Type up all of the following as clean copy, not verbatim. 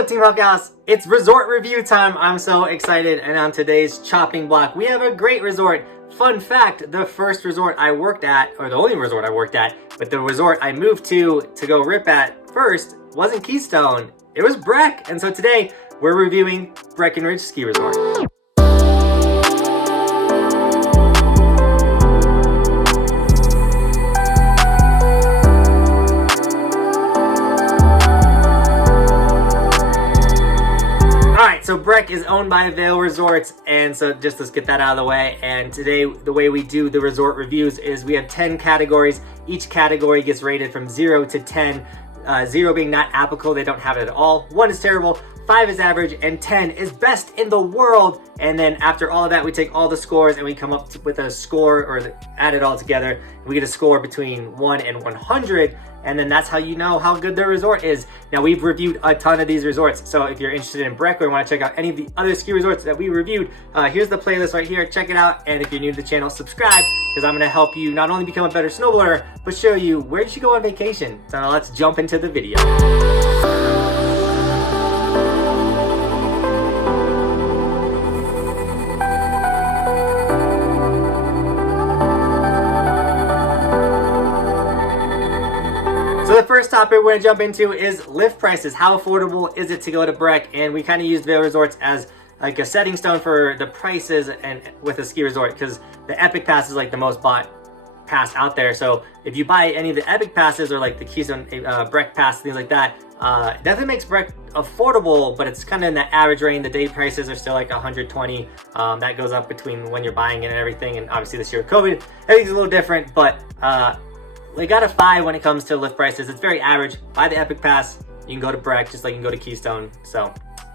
up, Team Buckhouse? It's resort review time. I'm so excited, and on today's chopping block, we have a great resort. Fun fact, the first resort I worked at, or the only resort I worked at, but the resort I moved to go rip at first wasn't Keystone, it was Breck. And so today, we're reviewing Breckenridge Ski Resort. So Breck is owned by Vail Resorts, and so just let's get that out of the way. And today, the way we do the resort reviews is we have 10 categories. Each category gets rated from 0 to 10. 0 being not applicable, they don't have it at all. 1 is terrible, 5 is average, and 10 is best in the world. And then after all of that, we take all the scores and we come up with a score, or add it all together. We get a score between 1 and 100. And then that's how you know how good the resort is. Now, we've reviewed a ton of these resorts, so if you're interested in Breck or want to check out any of the other ski resorts that we reviewed, here's the playlist right here. Check it out, and if you're new to the channel, subscribe, because I'm going to help you not only become a better snowboarder, but show you where you should go on vacation. So now let's jump into the video. So the first topic we're going to jump into is lift prices. How affordable is it to go to Breck? And we kind of used Vail Resorts as like a setting stone for the prices and with a ski resort, because the Epic Pass is like the most bought pass out there. So if you buy any of the Epic Passes or like the Keystone Breck Pass, things like that, it definitely makes Breck affordable, but it's kind of in the average range. The day prices are still like 120. That goes up between when you're buying it and everything. And obviously this year with COVID, everything's a little different, but we got a 5 when it comes to lift prices. It's very average. Buy the Epic Pass, you can go to Breck just like you can go to Keystone. So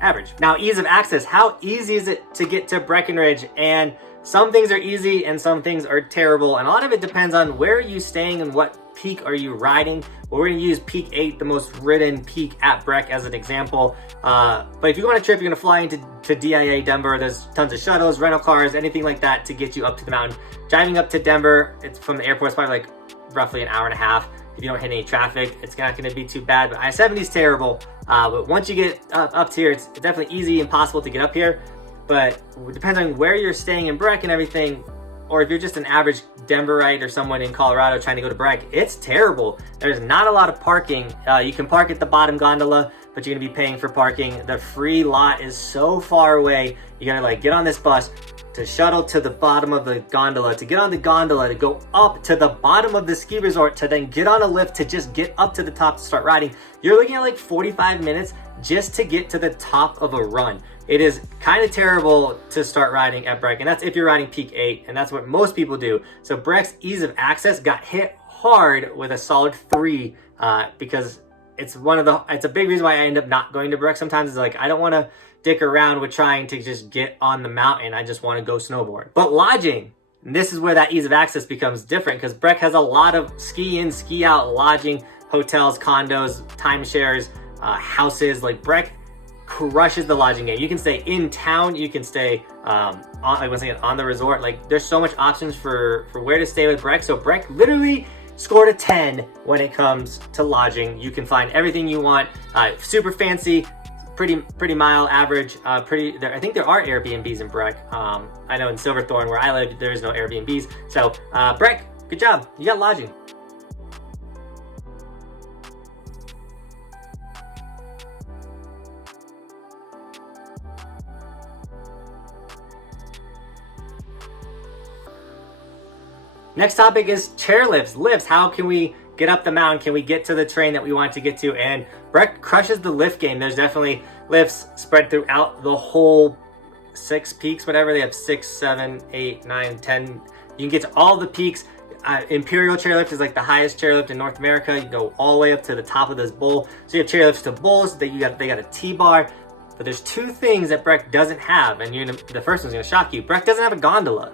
average. Now, ease of access. How easy is it to get to Breckenridge? And some things are easy and some things are terrible. And a lot of it depends on where are you staying and what peak are you riding. Well, we're gonna use peak 8, the most ridden peak at Breck, as an example. But if you go on a trip, you're gonna fly into DIA Denver. There's tons of shuttles, rental cars, anything like that to get you up to the mountain. Driving up to Denver, it's from the airport, it's probably like roughly an hour and a half. If you don't hit any traffic, it's not going to be too bad. But I-70 is terrible. But once you get up here, it's definitely easy and possible to get up here. But it depends on where you're staying in Breck and everything. Or if you're just an average Denverite or someone in Colorado trying to go to Breck, it's terrible. There's not a lot of parking. You can park at the bottom gondola, but you're going to be paying for parking. The free lot is so far away. You got to like get on this bus to shuttle to the bottom of the gondola, to get on the gondola, to go up to the bottom of the ski resort, to then get on a lift to just get up to the top to start riding. You're looking at like 45 minutes just to get to the top of a run. It is kind of terrible to start riding at Breck, and that's if you're riding peak 8, and that's what most people do. So Breck's ease of access got hit hard with a solid 3 because it's a big reason why I end up not going to Breck sometimes. Is like I don't want to dick around with trying to just get on the mountain. I just want to go snowboard. But lodging, this is where that ease of access becomes different, because Breck has a lot of ski in, ski out lodging, hotels, condos, timeshares, houses. Like Breck crushes the lodging game. You can stay in town, you can stay on the resort. Like there's so much options for where to stay with Breck. So Breck literally scored a 10 when it comes to lodging. You can find everything you want. Super fancy, pretty mild, average. I think there are Airbnbs in Breck. I know in Silverthorne, where I live, there is no Airbnbs. So Breck, good job. You got lodging. Next topic is chairlifts. Lifts. How can we get up the mountain? Can we get to the terrain that we want to get to? And Breck crushes the lift game. There's definitely lifts spread throughout the whole 6 peaks, whatever. They have 6, 7, 8, 9, 10. You can get to all the peaks. Imperial chairlift is like the highest chairlift in North America. You go all the way up to the top of this bowl. So you have chairlifts to bowls. They got a T-bar. But there's 2 things that Breck doesn't have, and the first one's going to shock you. Breck doesn't have a gondola.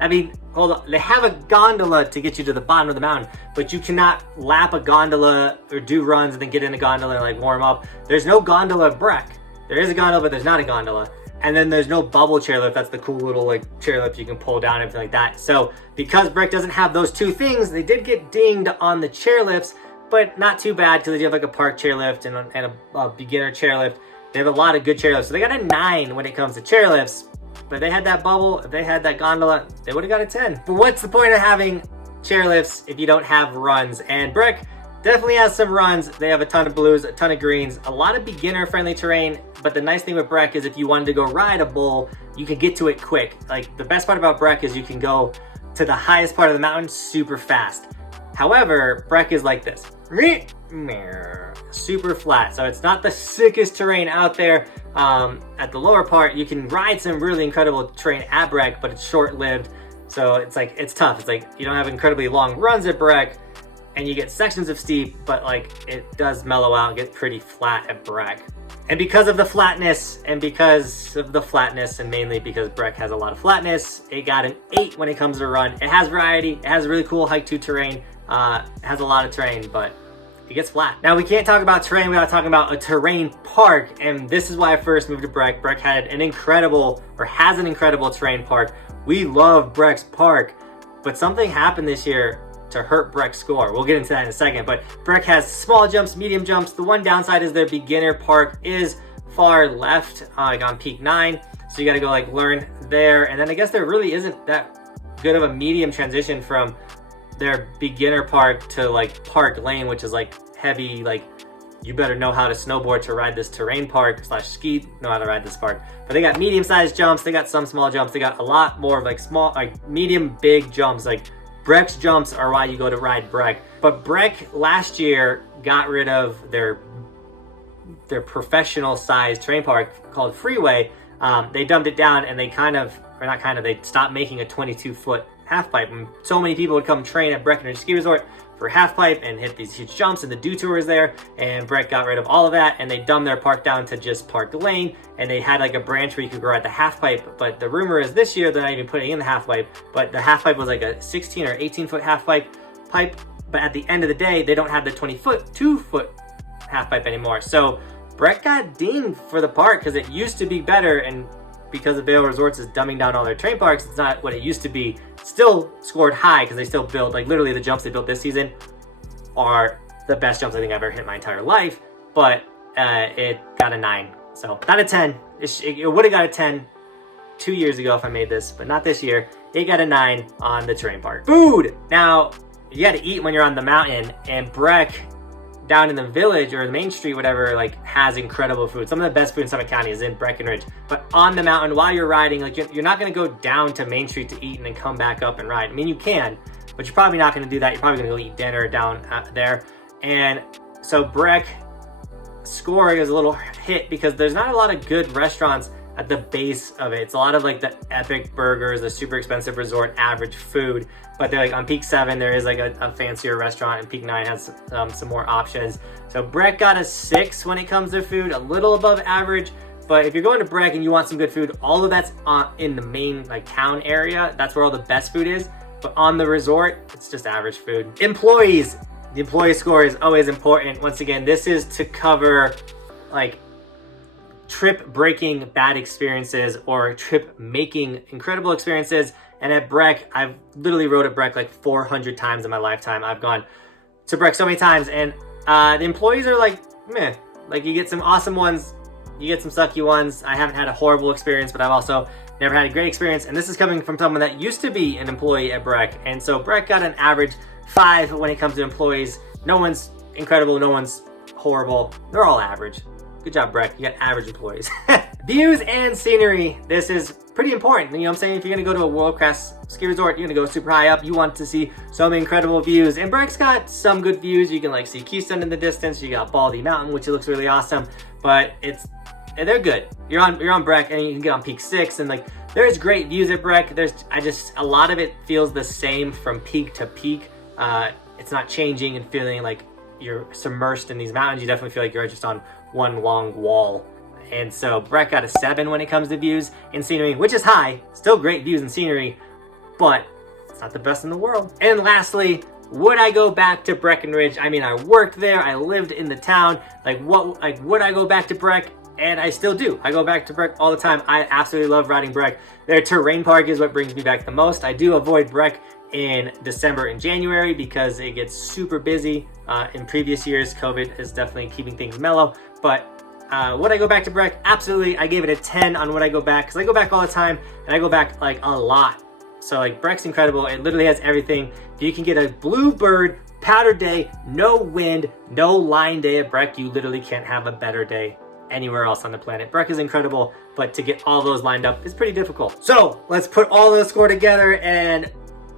I mean, hold on. They have a gondola to get you to the bottom of the mountain, but you cannot lap a gondola or do runs and then get in a gondola and like warm up. There's no gondola at Breck. There is a gondola, but there's not a gondola. And then there's no bubble chairlift. That's the cool little like chairlift you can pull down and everything like that. So because Breck doesn't have those 2 things, they did get dinged on the chairlifts, but not too bad because they do have like a park chairlift and a beginner chairlift. They have a lot of good chairlifts. So they got a 9 when it comes to chairlifts. But if they had that bubble, if they had that gondola, they would have got a 10. But what's the point of having chairlifts if you don't have runs? And Breck definitely has some runs. They have a ton of blues, a ton of greens, a lot of beginner-friendly terrain. But the nice thing with Breck is if you wanted to go ride a bull, you can get to it quick. Like, the best part about Breck is you can go to the highest part of the mountain super fast. However, Breck is like this. Super flat. So it's not the sickest terrain out there. At the lower part, you can ride some really incredible terrain at Breck, but it's short-lived. So it's like, it's tough. It's like you don't have incredibly long runs at Breck, and you get sections of steep, but like it does mellow out and get pretty flat at Breck. And because of the flatness, and mainly because Breck has a lot of flatness, it got an 8 when it comes to run. It has variety. It has really cool hike to terrain. It has a lot of terrain, but it gets flat. Now, we can't talk about terrain without talking about a terrain park, and this is why I first moved to Breck. Breck had an incredible, or has an incredible terrain park. We love Breck's park, but something happened this year to hurt Breck's score. We'll get into that in a second, but Breck has small jumps, medium jumps. The one downside is their beginner park is far left, like on peak 9, so you gotta go like learn there, and then I guess there really isn't that good of a medium transition from their beginner park to like park lane, which is like heavy, like you better know how to snowboard to ride this terrain park / ski, know how to ride this park. But they got medium-sized jumps, they got some small jumps, they got a lot more of like small, like medium, big jumps. Like Breck's jumps are why you go to ride Breck. But Breck last year got rid of their professional sized terrain park called Freeway. They dumped it down and they they stopped making a 22-foot half pipe. And so many people would come train at Breckenridge Ski Resort for half pipe and hit these huge jumps, and the dew tour was there, and Breck got rid of all of that and they dumbed their park down to just park lane, and they had like a branch where you could go ride the half pipe. But the rumor is this year they're not even putting in the half pipe, but the half pipe was like a 16 or 18-foot half pipe, but at the end of the day they don't have the 2-foot half pipe anymore. So Breck got dinged for the park because it used to be better, and because of Vail Resorts is dumbing down all their terrain parks, it's not what it used to be. Still scored high because they still build, like literally the jumps they built this season are the best jumps I think I've ever hit my entire life, but it got a 9. So not a 10. It would have got a 10 2 years ago if I made this, but not this year. It got a 9 on the terrain park. Food! Now, you gotta eat when you're on the mountain, and Breck down in the village or the main street, whatever, like has incredible food. Some of the best food in Summit County is in Breckenridge. But on the mountain while you're riding, like you're not gonna go down to Main Street to eat and then come back up and ride. I mean, you can, but you're probably not gonna do that. You're probably gonna go eat dinner down there. And so Breck scoring is a little hit because there's not a lot of good restaurants at the base of it. It's a lot of like the epic burgers, the super expensive resort average food, but they're like on peak 7 there is like a fancier restaurant, and peak 9 has some more options. So Breck got a 6 when it comes to food, a little above average. But if you're going to Breck and you want some good food, all of that's in the main like town area. That's where all the best food is. But on the resort, it's just average food. Employees, the employee score is always important. Once again, this is to cover like trip breaking bad experiences or trip making incredible experiences. And at Breck, I've literally rode at Breck like 400 times in my lifetime. I've gone to Breck so many times, and the employees are like meh. Like you get some awesome ones, you get some sucky ones. I haven't had a horrible experience, but I've also never had a great experience, and this is coming from someone that used to be an employee at Breck. And so Breck got an average 5 when it comes to employees. No one's incredible, no one's horrible, they're all average. Good job, Breck. You got average employees. Views and scenery. This is pretty important. You know what I'm saying? If you're going to go to a world-class ski resort, you're going to go super high up. You want to see some incredible views. And Breck's got some good views. You can like see Keystone in the distance. You got Baldy Mountain, which looks really awesome. But they're good. You're on Breck, and you can get on peak 6. And like there's great views at Breck. A lot of it feels the same from peak to peak. It's not changing and feeling like you're submersed in these mountains. You definitely feel like you're just on one long wall. And so Breck got a 7 when it comes to views and scenery, which is high. Still great views and scenery, but it's not the best in the world. And lastly, would I go back to Breckenridge? I mean, I worked there, I lived in the town. Would I go back to Breck? And I still do. I go back to Breck all the time. I absolutely love riding Breck. Their terrain park is what brings me back the most. I do avoid Breck in December and January because it gets super busy. In previous years, COVID is definitely keeping things mellow. But would I go back to Breck? Absolutely. I gave it a 10 on Would I Go Back, because I go back all the time and I go back like a lot. So like Breck's incredible. It literally has everything. If you can get a Bluebird powder day, no wind, no line day at Breck, you literally can't have a better day anywhere else on the planet. Breck is incredible, but to get all those lined up is pretty difficult. So let's put all those score together and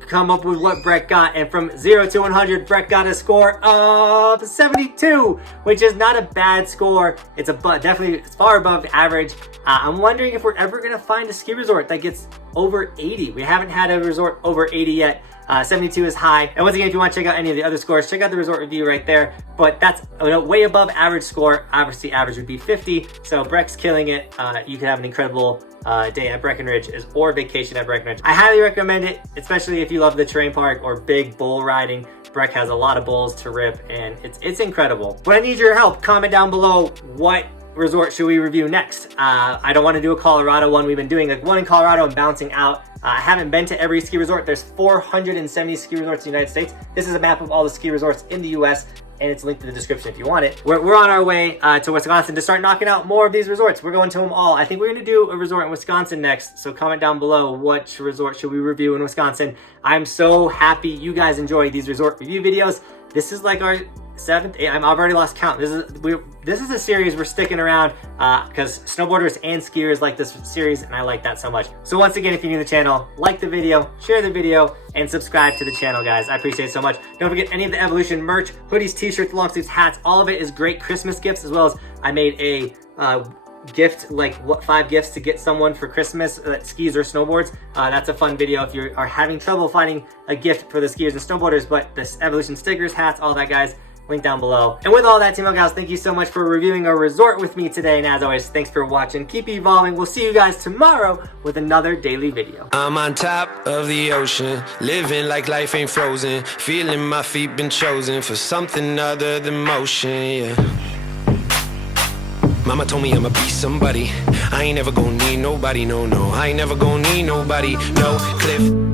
come up with what Breck got. And from 0 to 100, Breck got a score of 72, which is not a bad score. It's definitely far above average. I'm wondering if we're ever gonna find a ski resort that gets over 80. We haven't had a resort over 80 yet. 72 is high. And once again, if you want to check out any of the other scores, check out the resort review right there. But that's a way above average score. Obviously, average would be 50. So Breck's killing it. You can have an incredible day at Breckenridge or vacation at Breckenridge. I highly recommend it, especially if you love the terrain park or big bull riding. Breck has a lot of bulls to rip, and it's incredible. But I need your help. Comment down below what resort should we review next. I don't want to do a Colorado one. We've been doing like one in Colorado and bouncing out. I haven't been to every ski resort. There's 470 ski resorts in the United States. This is a map of all the ski resorts in the US, and it's linked in the description if you want it. We're on our way to Wisconsin to start knocking out more of these resorts. We're going to them all. I think we're going to do a resort in Wisconsin next, so comment down below which resort should we review in Wisconsin. I'm so happy you guys enjoy these resort review videos. This is like our 7th, 8th, I've already lost count. This is a series we're sticking around because snowboarders and skiers like this series, and I like that so much. So once again, if you're new to the channel, like the video, share the video, and subscribe to the channel, guys. I appreciate it so much. Don't forget any of the Evolution merch, hoodies, t-shirts, long sleeves, hats, all of it is great Christmas gifts, as well as I made a gift, like 5 gifts to get someone for Christmas that skis or snowboards. That's a fun video if you are having trouble finding a gift for the skiers and snowboarders. But this Evolution stickers, hats, all that, guys, link down below. And with all that, Team Buckhouse, thank you so much for reviewing a resort with me today. And as always, thanks for watching. Keep evolving. We'll see you guys tomorrow with another daily video. I'm on top of the ocean, living like life ain't frozen, feeling my feet been chosen for something other than motion, yeah. Mama told me I'ma be somebody. I ain't never gonna need nobody, no, no. I ain't never gonna need nobody, no cliff.